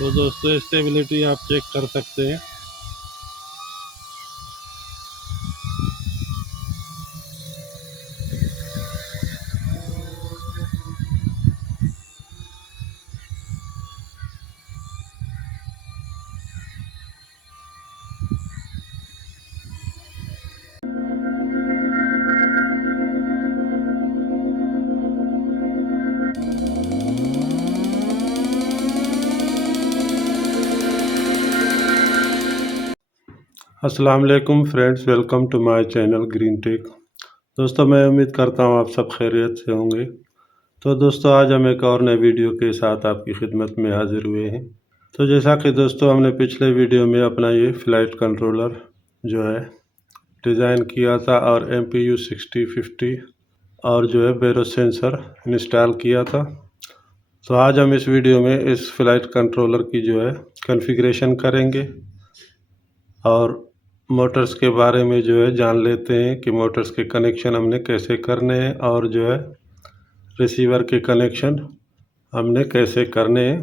तो दोस्तों स्टेबिलिटी आप चेक कर सकते हैं। अस्सलाम वालेकुम friends, welcome to my channel Green Tech. दोस्तों मैं उम्मीद करता हूँ आप सब खैरियत से होंगे। तो दोस्तों आज हम एक और नए वीडियो के साथ आपकी खिदमत में हाजिर हुए हैं। तो जैसा कि दोस्तों हमने पिछले वीडियो में अपना ये फ़्लाइट कंट्रोलर जो है डिज़ाइन किया था और MPU 6050 और जो है बैरो सेंसर इंस्टॉल किया था। तो आज हम इस वीडियो में इस फ़्लाइट कंट्रोलर की जो है कॉन्फ़िगरेशन करेंगे और मोटर्स के बारे में जो है जान लेते हैं कि मोटर्स के कनेक्शन हमने कैसे करने हैं और जो है रिसीवर के कनेक्शन हमने कैसे करने हैं।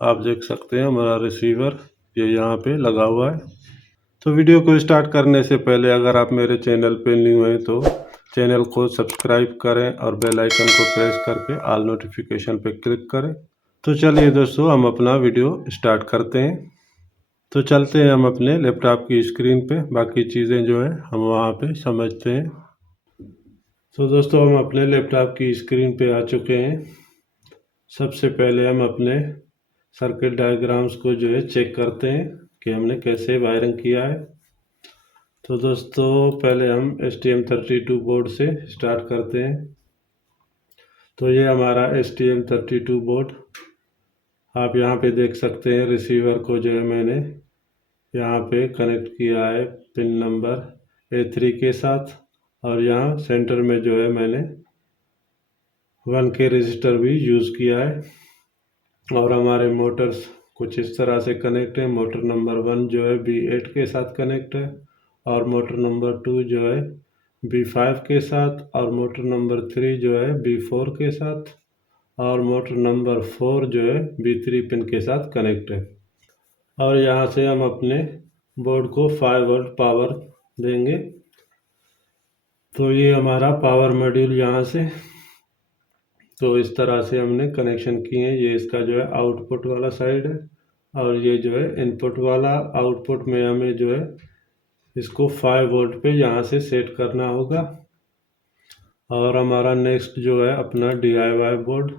आप देख सकते हैं हमारा रिसीवर ये यहाँ पे लगा हुआ है। तो वीडियो को स्टार्ट करने से पहले अगर आप मेरे चैनल पे न्यू हैं तो चैनल को सब्सक्राइब करें और बेल आइकन को प्रेस करके ऑल नोटिफिकेशन पे क्लिक करें। तो चलिए दोस्तों हम अपना वीडियो स्टार्ट करते हैं। तो चलते हैं हम अपने लैपटॉप की स्क्रीन पे, बाकी चीज़ें जो है हम वहाँ पे समझते हैं। तो दोस्तों हम अपने लैपटॉप की स्क्रीन पे आ चुके हैं। सबसे पहले हम अपने सर्किट डायग्राम्स को जो है चेक करते हैं कि हमने कैसे वायरिंग किया है। तो दोस्तों पहले हम STM32 बोर्ड से स्टार्ट करते हैं। तो ये हमारा STM32 बोर्ड आप यहाँ पे देख सकते हैं। रिसीवर को जो है मैंने यहाँ पे कनेक्ट किया है पिन नंबर A3 के साथ और यहाँ सेंटर में जो है मैंने 1K रजिस्टर भी यूज़ किया है। और हमारे मोटर्स कुछ इस तरह से कनेक्ट है। मोटर नंबर 1 जो है B8 के साथ कनेक्ट है और मोटर नंबर 2 जो है B5 के साथ और मोटर नंबर 3 जो है B4 के साथ और मोटर नंबर 4 जो है B3 पिन के साथ कनेक्ट है। और यहाँ से हम अपने बोर्ड को 5 वोल्ट पावर देंगे। तो ये हमारा पावर मॉड्यूल यहाँ से तो इस तरह से हमने कनेक्शन किए हैं। ये इसका जो है आउटपुट वाला साइड है और ये जो है इनपुट वाला। आउटपुट में हमें जो है इसको 5 वोल्ट पे यहाँ से सेट करना होगा। और हमारा नेक्स्ट जो है अपना DIY बोर्ड,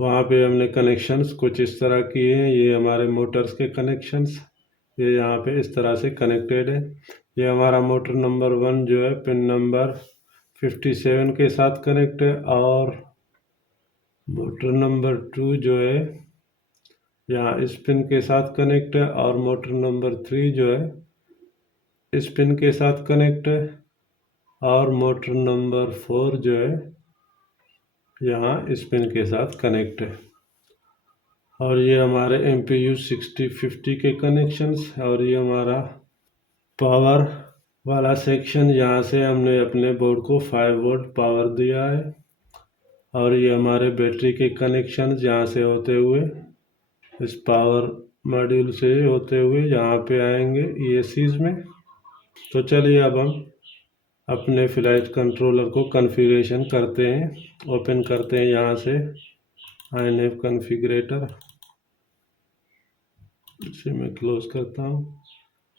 वहाँ पे हमने कनेक्शंस कुछ इस तरह किए हैं। ये हमारे मोटर्स के कनेक्शंस ये यहाँ पे इस तरह से कनेक्टेड है। ये हमारा मोटर नंबर 1 जो है पिन नंबर 57 के साथ कनेक्ट है और मोटर नंबर 2 जो है यहाँ इस पिन के साथ कनेक्ट है और मोटर नंबर 3 जो है इस पिन के साथ कनेक्ट है और मोटर नंबर 4 जो है यहाँ इस पिन के साथ कनेक्ट है। और ये हमारे MPU 6050 के कनेक्शंस और ये हमारा पावर वाला सेक्शन। यहाँ से हमने अपने बोर्ड को 5 वोल्ट पावर दिया है और ये हमारे बैटरी के कनेक्शन यहाँ से होते हुए इस पावर मॉड्यूल से होते हुए यहाँ पे आएंगे ESCs में। तो चलिए अब हम अपने फ्लाइट कंट्रोलर को कॉन्फ़िगरेशन करते हैं। ओपन करते हैं यहाँ से INAV कॉन्फ़िगरेटर, इसे मैं क्लोज करता हूँ।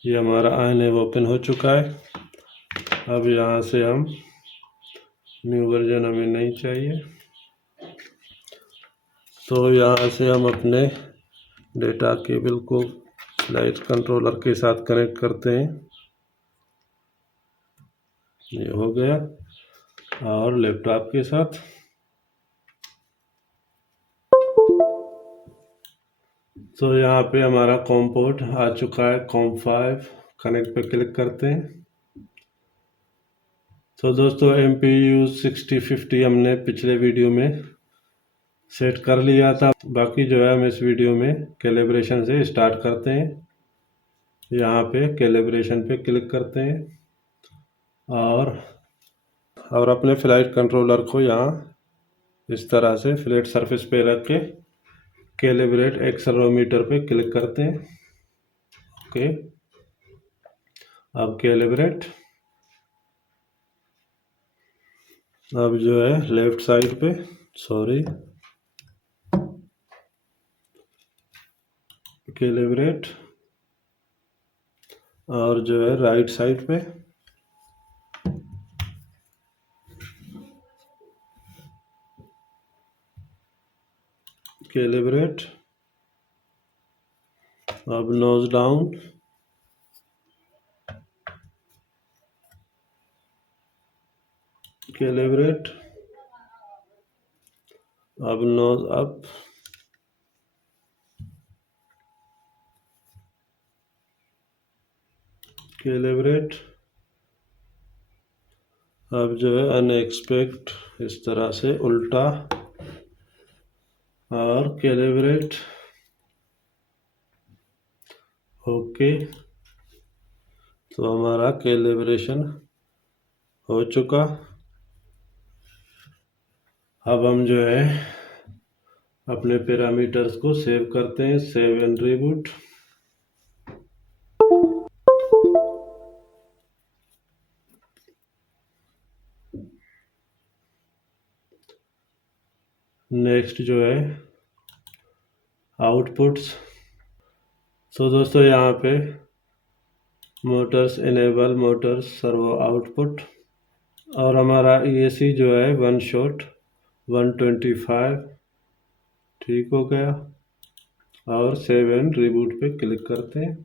ये हमारा INAV ओपन हो चुका है। अब यहाँ से हम न्यू वर्जन हमें नहीं चाहिए, तो यहाँ से हम अपने डेटा केबल को फ्लाइट कंट्रोलर के साथ कनेक्ट करते हैं। ये हो गया। और लैपटॉप के साथ तो यहाँ पे हमारा कॉम पोर्ट आ चुका है, COM5 कनेक्ट पे क्लिक करते हैं। तो दोस्तों MPU 6050 हमने पिछले वीडियो में सेट कर लिया था। बाकी जो है हम इस वीडियो में कैलिब्रेशन से स्टार्ट करते हैं। यहाँ पे कैलिब्रेशन पे क्लिक करते हैं और अपने फ्लाइट कंट्रोलर को यहाँ इस तरह से फ्लैट सरफेस पे रख के कैलिब्रेट एक्सेलेरोमीटर पे क्लिक करते हैं। ओके, अब कैलिब्रेट, अब जो है लेफ्ट साइड पे, सॉरी, कैलिब्रेट, और जो है राइट साइड पे, कैलिब्रेट, अब नोज डाउन, कैलिब्रेट, अब नोज अप, कैलिब्रेट, अब जो है अनएक्सपेक्ट इस तरह से उल्टा, और कैलिब्रेट। ओके, तो हमारा कैलिब्रेशन हो चुका। अब हम जो है अपने पैरामीटर्स को सेव करते हैं, सेव एंड रिबूट। नेक्स्ट जो है आउटपुट्स। तो दोस्तों यहाँ पे Motors enable, Motors servo output, और हमारा EAC जो है वन शॉट 125 ठीक हो गया। और सेव एंड रिबूट पे क्लिक करते हैं।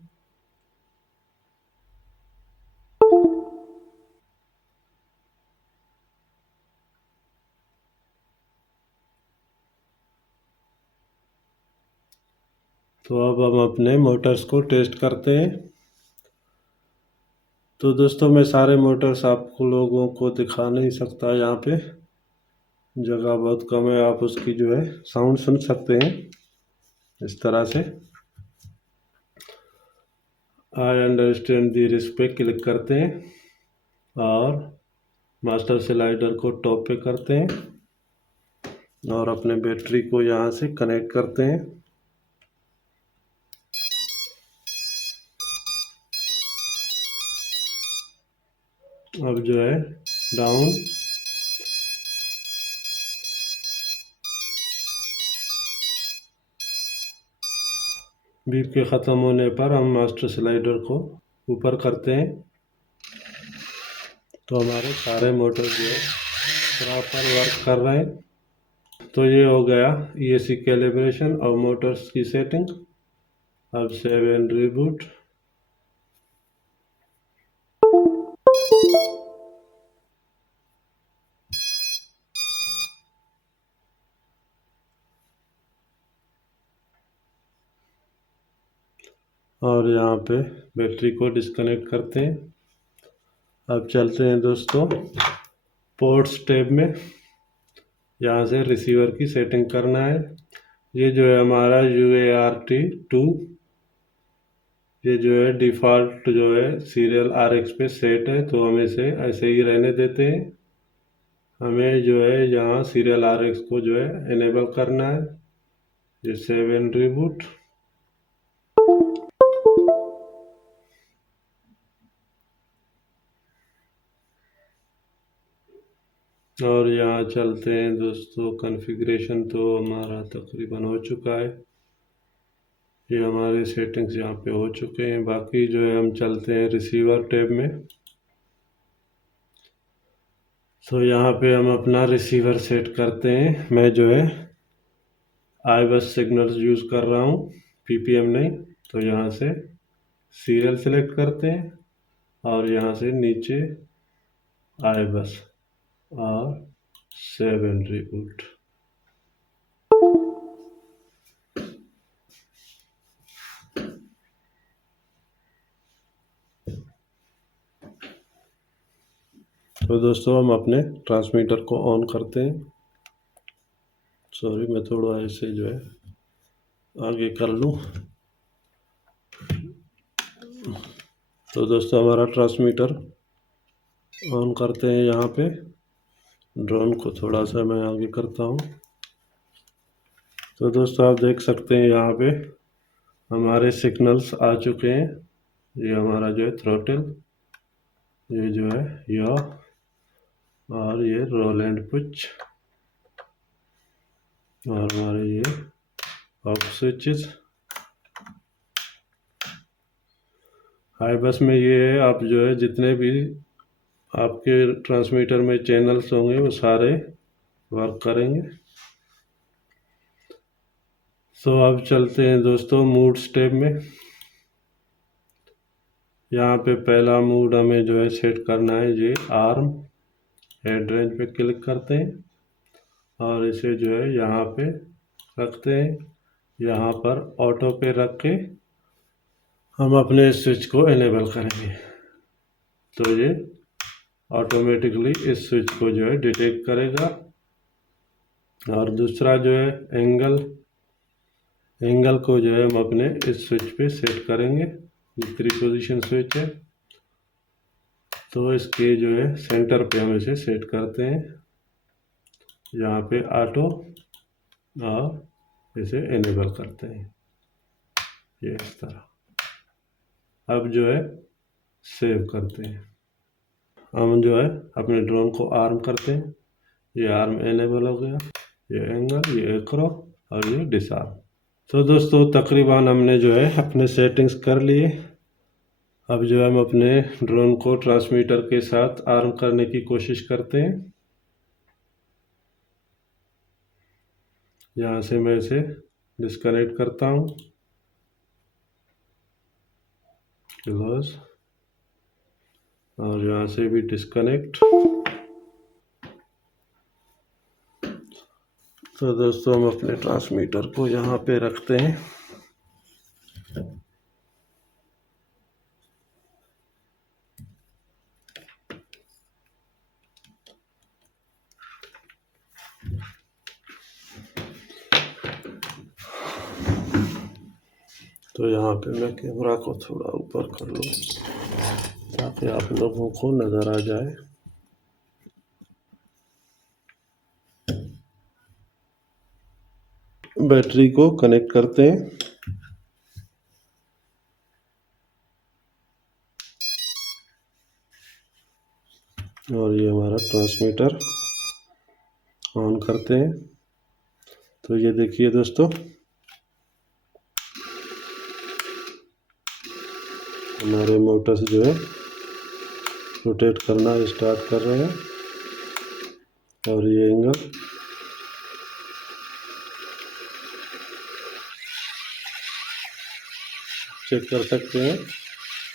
तो अब हम अपने मोटर्स को टेस्ट करते हैं। तो दोस्तों मैं सारे मोटर्स आपको लोगों को दिखा नहीं सकता, यहाँ पे जगह बहुत कम है। आप उसकी जो है साउंड सुन सकते हैं इस तरह से। आई अंडरस्टैंड दी रिस्क पे क्लिक करते हैं और मास्टर स्लाइडर को टॉप पे करते हैं और अपने बैटरी को यहाँ से कनेक्ट करते हैं। अब जो है डाउन, बीप के ख़त्म होने पर हम मास्टर स्लाइडर को ऊपर करते हैं तो हमारे सारे मोटर जो है प्रॉपर वर्क कर रहे हैं। तो ये हो गया EAC कैलिब्रेशन और मोटर्स की सेटिंग। अब सेव एंड रिबूट। और यहाँ पे बैटरी को डिस्कनेक्ट करते हैं। अब चलते हैं दोस्तों पोर्ट्स टैब में। यहाँ से रिसीवर की सेटिंग करना है। ये जो है हमारा UART2, ये जो है डिफ़ॉल्ट जो है सीरियल RX पे सेट है, तो हम इसे ऐसे ही रहने देते हैं। हमें जो है यहाँ सीरियल RX को जो है इनेबल करना है। ये सेव एंड रिबूट। और यहाँ चलते हैं दोस्तों, कॉन्फ़िगरेशन तो हमारा तकरीबन हो चुका है। ये हमारे सेटिंग्स यहाँ पे हो चुके हैं। बाकी जो है हम चलते हैं रिसीवर टैब में। तो यहाँ पे हम अपना रिसीवर सेट करते हैं। मैं जो है iBus सिग्नल्स यूज़ कर रहा हूँ, PPM नहीं। तो यहाँ से सीरियल सेलेक्ट करते हैं और यहाँ से नीचे iBus और सेव एंड रिबूट। तो दोस्तों हम अपने ट्रांसमीटर को ऑन करते हैं। सॉरी, मैं थोड़ा ऐसे जो है आगे कर लूँ। तो दोस्तों हमारा ट्रांसमीटर ऑन करते हैं। यहाँ पे ड्रोन को थोड़ा सा मैं आगे करता हूँ तो दोस्तों आप देख सकते हैं यहाँ पे हमारे सिग्नल्स आ चुके हैं। ये हमारा जो है थ्रोटल, ये जो है यह, और ये रोल एंड पुश, और हमारे ये ऑफ स्विचेस। हाई बस में ये है, आप जो है जितने भी आपके ट्रांसमीटर में चैनल्स होंगे वो सारे वर्क करेंगे। तो अब चलते हैं दोस्तों मूड स्टेप में। यहाँ पे पहला मूड हमें जो है सेट करना है, ये आर्म हेड रेंज पे क्लिक करते हैं और इसे जो है यहाँ पे रखते हैं। यहाँ पर ऑटो पे रख के हम अपने स्विच को इनेबल करेंगे, तो ये ऑटोमेटिकली इस स्विच को जो है डिटेक्ट करेगा। और दूसरा जो है एंगल को जो है हम अपने इस स्विच पे सेट करेंगे। ये 3 पोजीशन स्विच है, तो इसके जो है सेंटर पे हम इसे सेट करते हैं, यहाँ पे ऑटो, और इसे इनेबल करते हैं ये इस तरह। अब जो है सेव करते हैं। हम जो है अपने ड्रोन को आर्म करते हैं, ये आर्म इनेबल हो गया, ये एंगल, ये एक्रो और ये डिसआर्म। तो दोस्तों तकरीबन हमने जो है अपने सेटिंग्स कर लिए। अब जो है हम अपने ड्रोन को ट्रांसमीटर के साथ आर्म करने की कोशिश करते हैं। यहाँ से मैं इसे डिस्कनेक्ट करता हूँ, क्लोज, और यहाँ से भी डिस्कनेक्ट। तो दोस्तों हम अपने ट्रांसमीटर को यहाँ पे रखते हैं। तो यहाँ पे मैं कैमरा को थोड़ा ऊपर कर लूँ ताकि आप लोगों को नज़र आ जाए। बैटरी को कनेक्ट करते हैं, और ये हमारा ट्रांसमीटर ऑन करते हैं। तो ये देखिए दोस्तों, हमारे मोटर्स जो है रोटेट करना स्टार्ट कर रहे हैं, और ये एंगल चेक कर सकते हैं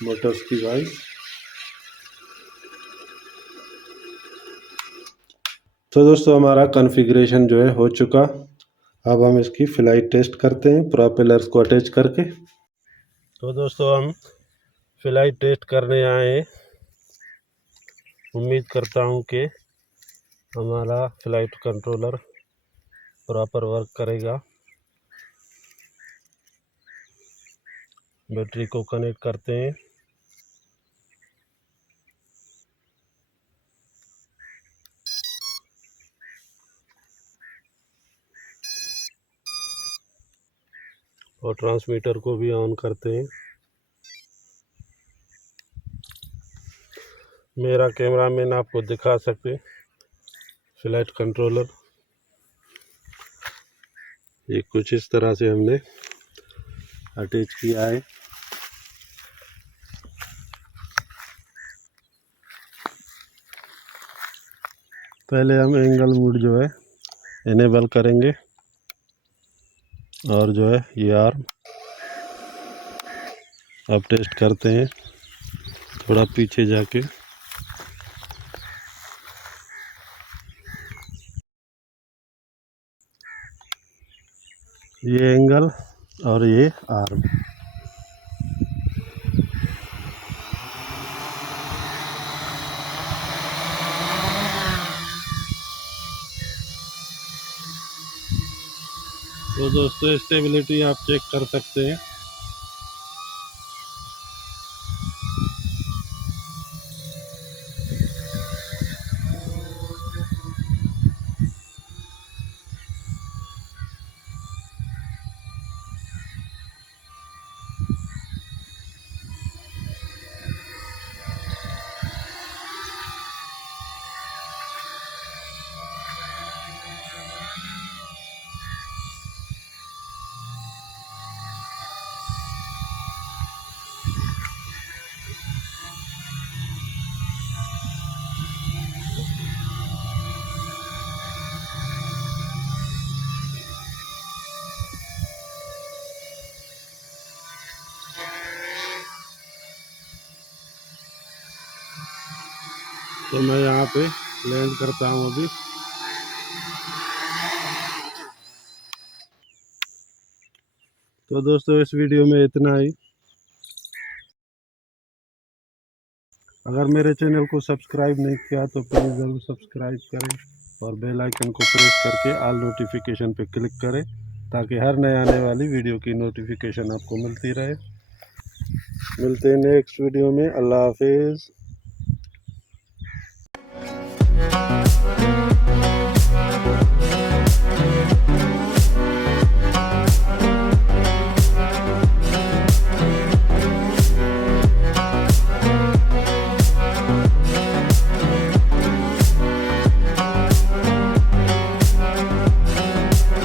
मोटर्स की वाइज। तो दोस्तों हमारा कॉन्फ़िगरेशन जो है हो चुका। अब हम इसकी फ्लाइट टेस्ट करते हैं प्रोपेलर्स को अटैच करके। तो दोस्तों हम फ्लाइट टेस्ट करने आए हैं। उम्मीद करता हूं कि हमारा फ्लाइट कंट्रोलर प्रॉपर वर्क करेगा। बैटरी को कनेक्ट करते हैं। और ट्रांसमीटर को भी ऑन करते हैं। मेरा कैमरामैन आपको दिखा सकते हैं फ्लाइट कंट्रोलर। ये कुछ इस तरह से हमने अटैच किया है। पहले हम एंगल मोड जो है इनेबल करेंगे, और जो है ये आर्म अब टेस्ट करते हैं थोड़ा पीछे जाके। ये एंगल और ये आर्म। तो दोस्तों स्टेबिलिटी आप चेक कर सकते हैं। तो मैं यहाँ पे लैंड करता हूँ अभी। तो दोस्तों इस वीडियो में इतना ही। अगर मेरे चैनल को सब्सक्राइब नहीं किया तो प्लीज़ ज़रूर सब्सक्राइब करें और बेल आइकन को प्रेस करके ऑल नोटिफिकेशन पे क्लिक करें ताकि हर नए आने वाली वीडियो की नोटिफिकेशन आपको मिलती रहे। मिलते हैं नेक्स्ट वीडियो में। अल्लाह हाफिज़।